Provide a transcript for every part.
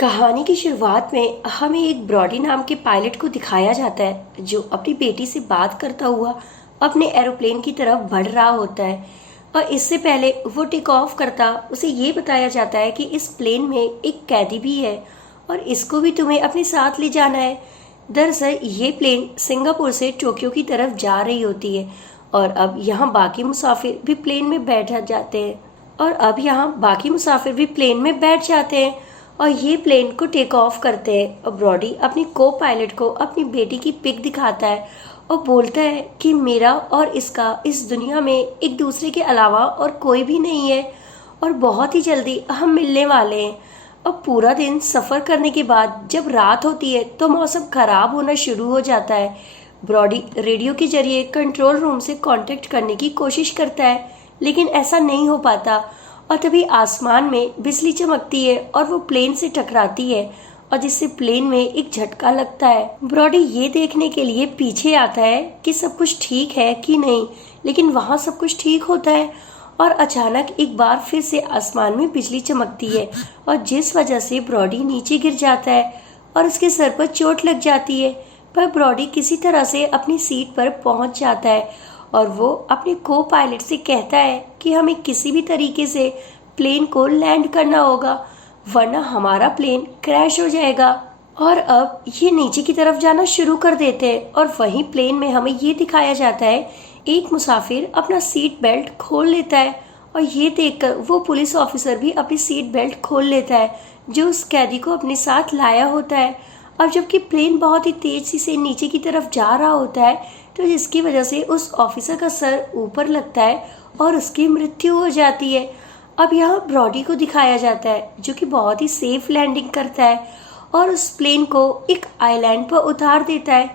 कहानी की शुरुआत में हमें एक ब्रॉडी नाम के पायलट को दिखाया जाता है जो अपनी बेटी से बात करता हुआ अपने एरोप्लेन की तरफ बढ़ रहा होता है। और इससे पहले वो टेक ऑफ करता उसे ये बताया जाता है कि इस प्लेन में एक कैदी भी है और इसको भी तुम्हें अपने साथ ले जाना है। दरअसल ये प्लेन सिंगापुर से टोक्यो की तरफ जा रही होती है और अब यहाँ बाकी मुसाफिर भी प्लेन में बैठ जाते हैं और ये प्लेन को टेक ऑफ करते हैं और ब्रॉडी अपनी को पायलट को अपनी बेटी की पिक दिखाता है और बोलता है कि मेरा और इसका इस दुनिया में एक दूसरे के अलावा और कोई भी नहीं है और बहुत ही जल्दी हम मिलने वाले हैं। अब पूरा दिन सफ़र करने के बाद जब रात होती है तो मौसम खराब होना शुरू हो जाता है। ब्रॉडी रेडियो के जरिए कंट्रोल रूम से कांटेक्ट करने की कोशिश करता है लेकिन ऐसा नहीं हो पाता और तभी आसमान में बिजली चमकती है और वो प्लेन से टकराती है और जिससे प्लेन में एक झटका लगता है। ब्रॉडी ये देखने के लिए पीछे आता है कि सब कुछ ठीक है कि नहीं, लेकिन वहाँ सब कुछ ठीक होता है और अचानक एक बार फिर से आसमान में बिजली चमकती है और जिस वजह से ब्रॉडी नीचे गिर जाता है और उसके सर पर चोट लग जाती है। पर ब्रॉडी किसी तरह से अपनी सीट पर पहुंच जाता है और वो अपने को पायलट से कहता है कि हमें किसी भी तरीके से प्लेन को लैंड करना होगा वरना हमारा प्लेन क्रैश हो जाएगा। और अब ये नीचे की तरफ जाना शुरू कर देते हैं और वहीं प्लेन में हमें ये दिखाया जाता है एक मुसाफिर अपना सीट बेल्ट खोल लेता है और ये देखकर वो पुलिस ऑफिसर भी अपनी सीट बेल्ट खोल लेता है जो उस कैदी को अपने साथ लाया होता है। अब जबकि प्लेन बहुत ही तेजी से नीचे की तरफ जा रहा होता है तो जिसकी वजह से उस ऑफिसर का सर ऊपर लगता है और उसकी मृत्यु हो जाती है। अब यहाँ ब्रॉडी को दिखाया जाता है जो कि बहुत ही सेफ लैंडिंग करता है और उस प्लेन को एक आइलैंड पर उतार देता है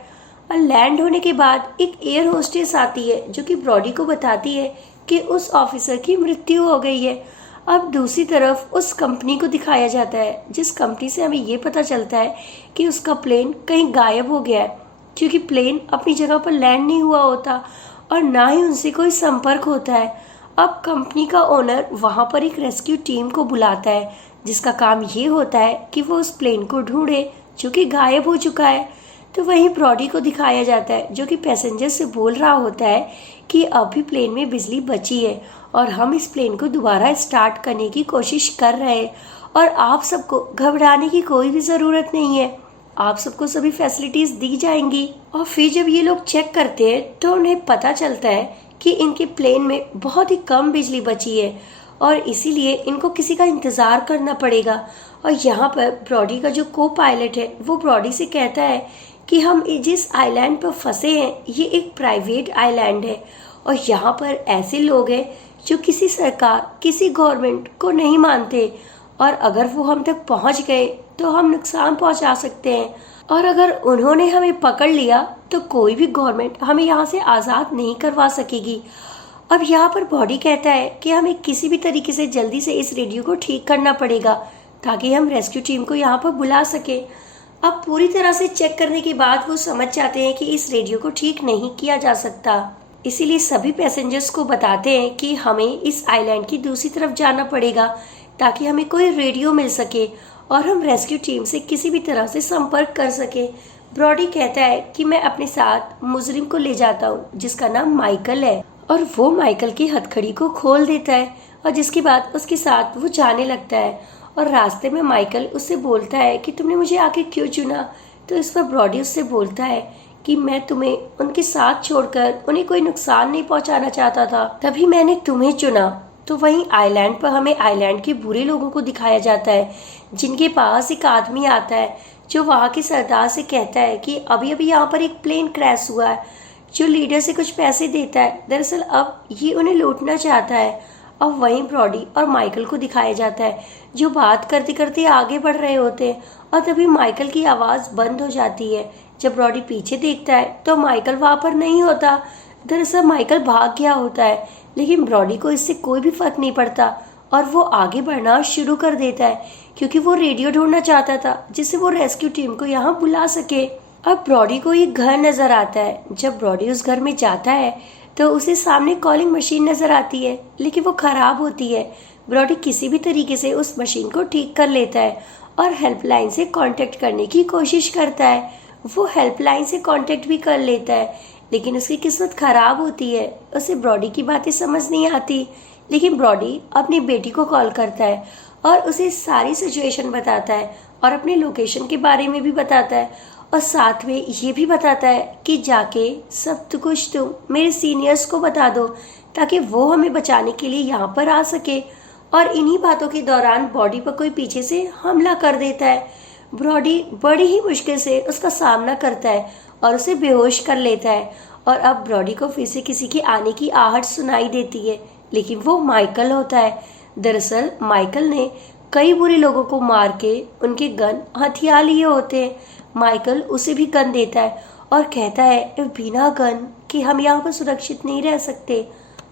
और लैंड होने के बाद एक एयर होस्टेस आती है जो कि ब्रॉडी को बताती है कि उस ऑफिसर की मृत्यु हो गई है। अब दूसरी तरफ उस कंपनी को दिखाया जाता है जिस कंपनी से हमें ये पता चलता है कि उसका प्लेन कहीं गायब हो गया है क्योंकि प्लेन अपनी जगह पर लैंड नहीं हुआ होता और ना ही उनसे कोई संपर्क होता है। अब कंपनी का ओनर वहाँ पर एक रेस्क्यू टीम को बुलाता है जिसका काम ये होता है कि वो उस प्लेन को ढूंढे जो कि गायब हो चुका है। तो वहीं ब्रॉडी को दिखाया जाता है जो कि पैसेंजर से बोल रहा होता है कि अभी प्लेन में बिजली बची है और हम इस प्लेन को दोबारा स्टार्ट करने की कोशिश कर रहे हैं और आप सबको घबराने की कोई भी ज़रूरत नहीं है, आप सबको सभी फैसिलिटीज़ दी जाएंगी। और फिर जब ये लोग चेक करते हैं तो उन्हें पता चलता है कि इनके प्लेन में बहुत ही कम बिजली बची है और इसीलिए इनको किसी का इंतज़ार करना पड़ेगा। और यहाँ पर ब्रॉडी का जो को पायलट है वो ब्रॉडी से कहता है कि हम जिस आइलैंड पर फंसे हैं ये एक प्राइवेट आइलैंड है और यहाँ पर ऐसे लोग हैं जो किसी सरकार किसी गवर्नमेंट को नहीं मानते और अगर वो हम तक पहुँच गए तो हम नुकसान पहुँचा सकते हैं और अगर उन्होंने हमें पकड़ लिया तो कोई भी गवर्नमेंट हमें यहाँ से आज़ाद नहीं करवा सकेगी। अब यहाँ पर बॉडी कहता है कि हमें किसी भी तरीके से जल्दी से इस रेडियो को ठीक करना पड़ेगा ताकि हम रेस्क्यू टीम को यहाँ पर बुला सके। अब पूरी तरह से चेक करने के बाद वो समझ जाते हैं कि इस रेडियो को ठीक नहीं किया जा सकता, इसीलिए सभी पैसेंजर्स को बताते हैं कि हमें इस आइलैंड की दूसरी तरफ जाना पड़ेगा ताकि हमें कोई रेडियो मिल सके और हम रेस्क्यू टीम से किसी भी तरह से संपर्क कर सके। ब्रॉडी कहता है कि मैं अपने साथ मुजरिम को ले जाता हूँ जिसका नाम माइकल है और वो माइकल की हथकड़ी को खोल देता है और जिसके बाद उसके साथ वो जाने लगता है और रास्ते में माइकल उससे बोलता है कि तुमने मुझे आके क्यों चुना। तो इस पर ब्रॉडी उससे बोलता है कि मैं तुम्हें उनके साथ छोड़कर उन्हें कोई नुकसान नहीं पहुंचाना चाहता था, तभी मैंने तुम्हें चुना। तो वहीं आइलैंड पर हमें आइलैंड के बुरे लोगों को दिखाया जाता है जिनके पास एक आदमी आता है जो वहाँ के सरदार से कहता है कि अभी अभी यहाँ पर एक प्लेन क्रैश हुआ है, जो लीडर से कुछ पैसे देता है। दरअसल अब ये उन्हें लूटना चाहता है। अब वहीं ब्रॉडी और माइकल को दिखाया जाता है जो बात करते करते आगे बढ़ रहे होते हैं और तभी माइकल की आवाज़ बंद हो जाती है। जब ब्रॉडी पीछे देखता है तो माइकल वहाँ पर नहीं होता। दरअसल माइकल भाग गया होता है लेकिन ब्रॉडी को इससे कोई भी फर्क नहीं पड़ता और वो आगे बढ़ना शुरू कर देता है क्योंकि वो रेडियो ढूंढना चाहता था जिससे वो रेस्क्यू टीम को यहाँ बुला सके। अब ब्रॉडी को एक घर नजर आता है। जब ब्रॉडी उस घर में जाता है तो उसे सामने कॉलिंग मशीन नजर आती है लेकिन वो खराब होती है। ब्रॉडी किसी भी तरीके से उस मशीन को ठीक कर लेता है और हेल्पलाइन से कांटेक्ट करने की कोशिश करता है। वो हेल्पलाइन से कांटेक्ट भी कर लेता है, लेकिन उसकी किस्मत खराब होती है। उसे ब्रॉडी की बातें समझ नहीं आती, लेकिन ब्रॉडी अपनी बेटी को कॉल करता है और उसे सारी सिचुएशन बताता है और अपने लोकेशन के बारे में भी बताता है और साथ में ये भी बताता है कि जाके सब कुछ तुम मेरे सीनियर्स को बता दो ताकि वो हमें बचाने के लिए यहाँ पर आ सके। और इन्हीं बातों के दौरान ब्रॉडी पर कोई पीछे से हमला कर देता है। ब्रॉडी बड़ी ही मुश्किल से उसका सामना करता है और उसे बेहोश कर लेता है। और अब ब्रॉडी को फिर से किसी के आने की आहट सुनाई देती है, लेकिन वो माइकल होता है। दरअसल माइकल ने कई बुरे लोगों को मार के उनके गन हथियार लिए होते हैं। माइकल उसे भी गन देता है और कहता है बिना गन कि हम यहाँ पर सुरक्षित नहीं रह सकते।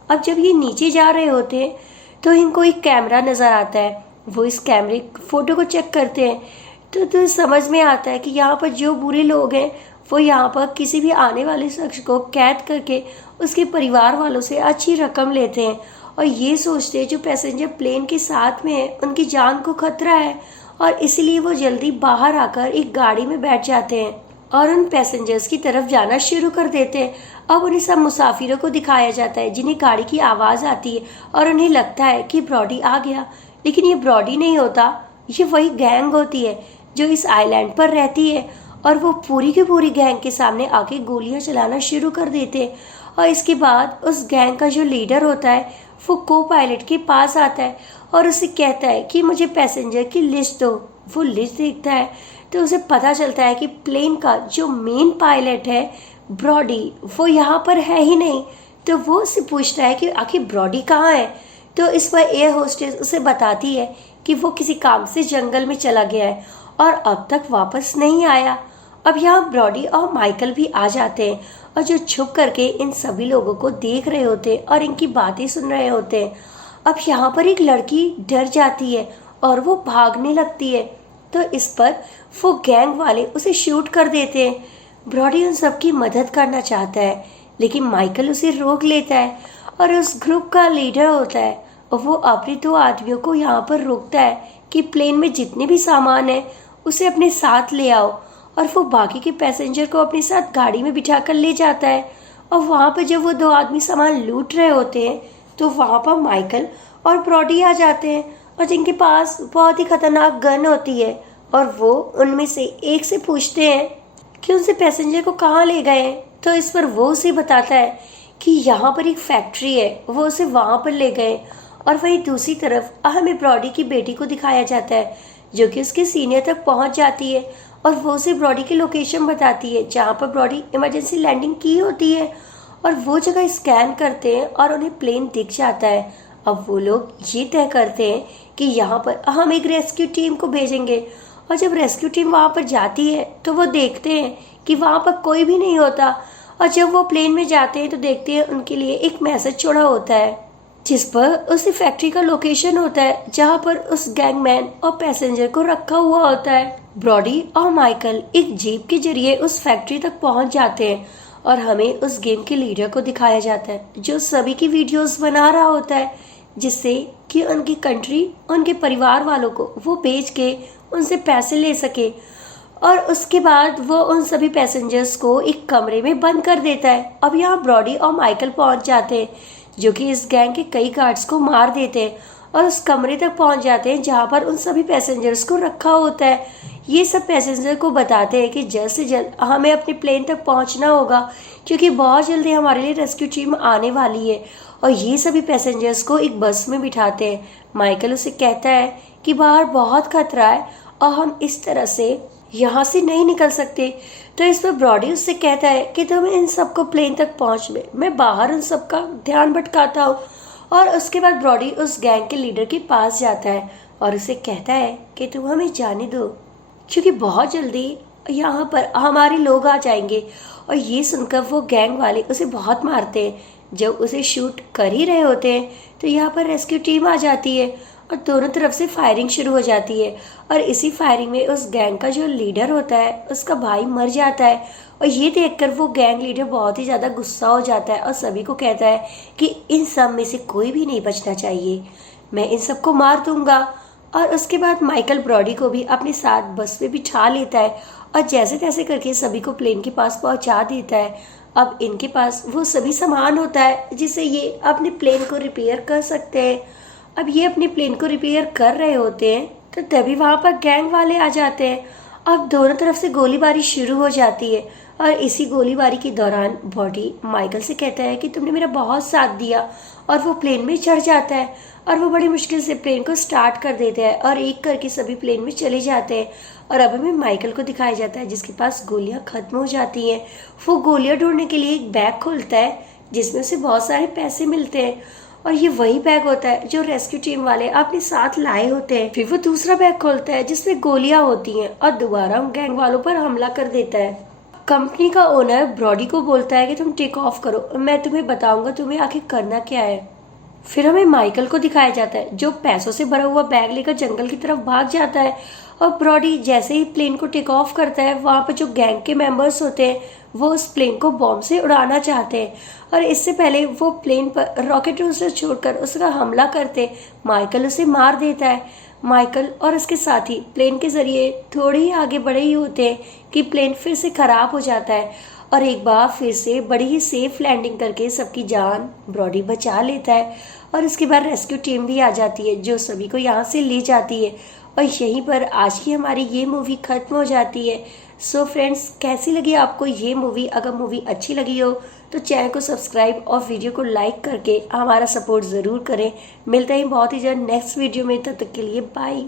अब जब ये नीचे जा रहे होते हैं तो इनको एक कैमरा नज़र आता है। वो इस कैमरे फोटो को चेक करते हैं तो समझ में आता है कि यहाँ पर जो बुरे लोग हैं वो यहाँ पर किसी भी आने वाले शख्स को कैद करके उसके परिवार वालों से अच्छी रकम लेते हैं और ये सोचते हैं जो पैसेंजर प्लेन के साथ में है उनकी जान को खतरा है, और इसीलिए वो जल्दी बाहर आकर एक गाड़ी में बैठ जाते हैं और उन पैसेंजर्स की तरफ जाना शुरू कर देते हैं। अब उन्हें सब मुसाफिरों को दिखाया जाता है जिन्हें गाड़ी की आवाज़ आती है और उन्हें लगता है कि ब्रॉडी आ गया, लेकिन ये ब्रॉडी नहीं होता, ये वही गैंग होती है जो इस आइलैंड पर रहती है। और वो पूरी की पूरी गैंग के सामने आके गोलियां चलाना शुरू कर देते हैं। और इसके बाद उस गैंग का जो लीडर होता है वो को पायलट के पास आता है और उसे कहता है कि मुझे पैसेंजर की लिस्ट दो। वो लिस्ट देखता है तो उसे पता चलता है कि प्लेन का जो मेन पायलट है ब्रॉडी वो यहाँ पर है ही नहीं। तो वो उससे पूछता है कि आखिर ब्रॉडी कहाँ है। तो इस पर एयर होस्टेस उसे बताती है कि वो किसी काम से जंगल में चला गया है और अब तक वापस नहीं आया। अब यहाँ ब्रॉडी और माइकल भी आ जाते हैं और जो छुप करके इन सभी लोगों को देख रहे होते हैं और इनकी बातें सुन रहे होते हैं। अब यहाँ पर एक लड़की डर जाती है और वो भागने लगती है, तो इस पर वो गैंग वाले उसे शूट कर देते हैं। ब्रॉडी उन सबकी मदद करना चाहता है, लेकिन माइकल उसे रोक लेता है और उस ग्रुप का लीडर होता है और वो अपने 2 आदमियों को यहाँ पर रोकता है कि प्लेन में जितने भी सामान है उसे अपने साथ ले आओ। और वो बाकी के पैसेंजर को अपने साथ गाड़ी में बिठा कर ले जाता है। और वहाँ पर जब वो 2 आदमी सामान लूट रहे होते हैं तो वहाँ पर माइकल और ब्रॉडी आ जाते हैं और जिनके पास बहुत ही खतरनाक गन होती है। और वो उनमें से एक से पूछते हैं कि उनसे पैसेंजर को कहाँ ले गए। तो इस पर वो उसे बताता है कि यहाँ पर एक फैक्ट्री है, वो उसे वहाँ पर ले गए। और वहीं दूसरी तरफ हमें ब्रॉडी की बेटी को दिखाया जाता है जो कि उसके सीनियर तक पहुँच जाती है और वो उसे ब्रॉडी की लोकेशन बताती है जहाँ पर ब्रॉडी इमरजेंसी लैंडिंग की होती है। और वो जगह स्कैन करते हैं और उन्हें प्लेन दिख जाता है। अब वो लोग ये तय करते हैं कि यहाँ पर हम एक रेस्क्यू टीम को भेजेंगे। और जब रेस्क्यू टीम वहाँ पर जाती है तो वो देखते हैं कि वहाँ पर कोई भी नहीं होता। और जब वो प्लेन में जाते हैं तो देखते हैं उनके लिए एक मैसेज छोड़ा होता है जिस पर उस फैक्ट्री का लोकेशन होता है जहाँ पर उस गैंगमैन और पैसेंजर को रखा हुआ होता है। ब्रॉडी और माइकल एक जीप के जरिए उस फैक्ट्री तक पहुँच जाते हैं और हमें उस गेम के लीडर को दिखाया जाता है जो सभी की वीडियोस बना रहा होता है, जिससे कि उनकी कंट्री उनके परिवार वालों को वो बेच के उनसे पैसे ले सके। और उसके बाद वो उन सभी पैसेंजर्स को एक कमरे में बंद कर देता है। अब यहाँ ब्रॉडी और माइकल पहुँच जाते हैं जो कि इस गैंग के कई गार्ड्स को मार देते हैं और उस कमरे तक पहुँच जाते हैं जहाँ पर उन सभी पैसेंजर्स को रखा होता है। ये सब पैसेंजर को बताते हैं कि जल्द से जल्द हमें अपने प्लेन तक पहुँचना होगा क्योंकि बहुत जल्दी हमारे लिए रेस्क्यू टीम आने वाली है। और ये सभी पैसेंजर्स को एक बस में बिठाते हैं। माइकल उसे कहता है कि बाहर बहुत खतरा है और हम इस तरह से यहाँ से नहीं निकल सकते। तो इस पर ब्रॉडी उससे कहता है कि तुम इन सबको प्लेन तक पहुँच में, मैं बाहर उन सबका ध्यान भटकाता हूँ। और उसके बाद ब्रॉडी उस गैंग के लीडर के पास जाता है और उसे कहता है कि तुम हमें जाने दो क्योंकि बहुत जल्दी यहाँ पर हमारे लोग आ जाएंगे। और ये सुनकर वो गैंग वाले उसे बहुत मारते हैं। जब उसे शूट कर ही रहे होते हैं तो यहाँ पर रेस्क्यू टीम आ जाती है और दोनों तरफ से फायरिंग शुरू हो जाती है। और इसी फायरिंग में उस गैंग का जो लीडर होता है उसका भाई मर जाता है। और ये देखकर वो गैंग लीडर बहुत ही ज़्यादा गुस्सा हो जाता है और सभी को कहता है कि इन सब में से कोई भी नहीं बचना चाहिए, मैं इन सबको मार दूंगा। और उसके बाद माइकल ब्रॉडी को भी अपने साथ बस में बिठा लेता है और जैसे तैसे करके सभी को प्लेन के पास पहुंचा देता है। अब इनके पास वो सभी सामान होता है जिससे ये अपने प्लेन को रिपेयर कर सकते हैं। अब ये अपने प्लेन को रिपेयर कर रहे होते हैं तो तभी वहां पर गैंग वाले आ जाते हैं। अब दोनों तरफ से गोलीबारी शुरू हो जाती है और इसी गोलीबारी के दौरान बॉडी माइकल से कहता है कि तुमने मेरा बहुत साथ दिया, और वो प्लेन में चढ़ जाता है और वो बड़ी मुश्किल से प्लेन को स्टार्ट कर देता है और एक करके सभी प्लेन में चले जाते हैं। और अब हमें माइकल को दिखाया जाता है जिसके पास गोलियां खत्म हो जाती हैं। वो गोलियां ढूंढने के लिए एक बैग खोलता है जिसमें उसे बहुत सारे पैसे मिलते हैं, और ये वही बैग होता है जो रेस्क्यू टीम वाले अपने साथ लाए होते हैं। फिर वो दूसरा बैग खोलता है जिसमें गोलियां होती हैं और दोबारा उन गैंग वालों पर हमला कर देता है। कंपनी का ओनर ब्रॉडी को बोलता है कि तुम टेक ऑफ करो, मैं तुम्हें बताऊंगा तुम्हें आखिर करना क्या है। फिर हमें माइकल को दिखाया जाता है जो पैसों से भरा हुआ बैग लेकर जंगल की तरफ भाग जाता है, और ब्रॉडी जैसे ही प्लेन को टेक ऑफ करता है वहां पर जो गैंग के मेंबर्स होते हैं वो उस प्लेन को बॉम्ब से उड़ाना चाहते हैं, और इससे पहले वो प्लेन पर रॉकेट लॉन्चर छोड़कर उसका हमला करते माइकल उसे मार देता है। माइकल और उसके साथी प्लेन के जरिए थोड़े ही आगे बढ़े ही होते हैं कि प्लेन फिर से खराब हो जाता है, और एक बार फिर से बड़ी ही सेफ लैंडिंग करके सबकी जान ब्रॉडी बचा लेता है। और इसके बाद रेस्क्यू टीम भी आ जाती है जो सभी को यहाँ से ले जाती है, और यहीं पर आज की हमारी ये मूवी खत्म हो जाती है। सो फ्रेंड्स, कैसी लगी आपको ये मूवी? अगर मूवी अच्छी लगी हो तो चैनल को सब्सक्राइब और वीडियो को लाइक करके हमारा सपोर्ट ज़रूर करें। मिलते हैं बहुत ही जल्द नेक्स्ट वीडियो में, तब तक के लिए बाय।